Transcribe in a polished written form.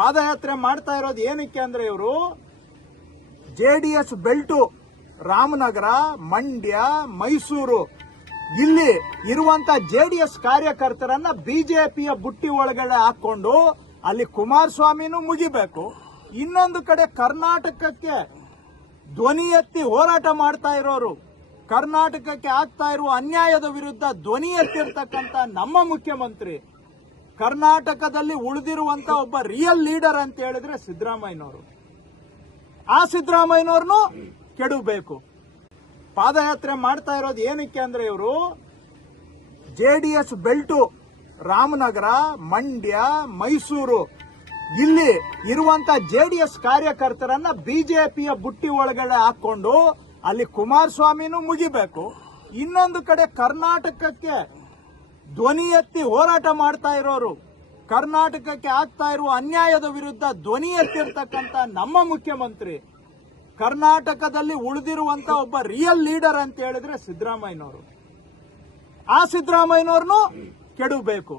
ಪಾದಯಾತ್ರೆ ಮಾಡ್ತಾ ಇರೋದು ಏನಕ್ಕೆ ಅಂದ್ರೆ ಇವರು ಜೆಡಿಎಸ್ ಬೆಲ್ಟು ರಾಮನಗರ, ಮಂಡ್ಯ, ಮೈಸೂರು ಇಲ್ಲಿ ಇರುವಂತ ಜೆಡಿಎಸ್ ಕಾರ್ಯಕರ್ತರನ್ನ ಬಿಜೆಪಿಯ ಬುಟ್ಟಿ ಒಳಗಡೆ ಹಾಕೊಂಡು ಅಲ್ಲಿ ಕುಮಾರಸ್ವಾಮಿನೂ ಮುಗಿಬೇಕು. ಇನ್ನೊಂದು ಕಡೆ ಕರ್ನಾಟಕಕ್ಕೆ ಧ್ವನಿ ಎತ್ತಿ ಹೋರಾಟ ಮಾಡ್ತಾ ಇರೋರು, ಕರ್ನಾಟಕಕ್ಕೆ ಆಗ್ತಾ ಇರುವ ಅನ್ಯಾಯದ ವಿರುದ್ಧ ಧ್ವನಿ ಎತ್ತಿರ್ತಕ್ಕಂಥ ನಮ್ಮ ಮುಖ್ಯಮಂತ್ರಿ, ಕರ್ನಾಟಕದಲ್ಲಿ ಉಳಿದಿರುವಂತ ಒಬ್ಬ ರಿಯಲ್ ಲೀಡರ್ ಅಂತ ಹೇಳಿದ್ರೆ ಸಿದ್ದರಾಮಯ್ಯನವರು. ಆ ಸಿದ್ದರಾಮಯ್ಯನವ್ರನ್ನು ಕೆಡಬೇಕು. ಪಾದಯಾತ್ರೆ ಮಾಡ್ತಾ ಇರೋದು ಏನಕ್ಕೆ ಅಂದ್ರೆ ಇವರು ಜೆಡಿಎಸ್ ಬೆಲ್ಟು ರಾಮನಗರ, ಮಂಡ್ಯ, ಮೈಸೂರು ಇಲ್ಲಿ ಇರುವಂತ ಜೆಡಿಎಸ್ ಕಾರ್ಯಕರ್ತರನ್ನ ಬಿಜೆಪಿಯ ಬುಟ್ಟಿ ಒಳಗಡೆ ಹಾಕೊಂಡು ಅಲ್ಲಿ ಕುಮಾರಸ್ವಾಮಿನೂ ಮುಗಿಬೇಕು. ಇನ್ನೊಂದು ಕಡೆ ಕರ್ನಾಟಕಕ್ಕೆ ಧ್ವನಿ ಎತ್ತಿ ಹೋರಾಟ ಮಾಡ್ತಾ ಇರೋರು, ಕರ್ನಾಟಕಕ್ಕೆ ಆಗ್ತಾ ಇರುವ ಅನ್ಯಾಯದ ವಿರುದ್ಧ ಧ್ವನಿ ಎತ್ತಿರ್ತಕ್ಕಂಥ ನಮ್ಮ ಮುಖ್ಯಮಂತ್ರಿ, ಕರ್ನಾಟಕದಲ್ಲಿ ಉಳಿದಿರುವಂತ ಒಬ್ಬ ರಿಯಲ್ ಲೀಡರ್ ಅಂತ ಹೇಳಿದ್ರೆ ಸಿದ್ದರಾಮಯ್ಯನವರು. ಆ ಸಿದ್ದರಾಮಯ್ಯನವ್ರನ್ನು ಕೆಡಬೇಕು.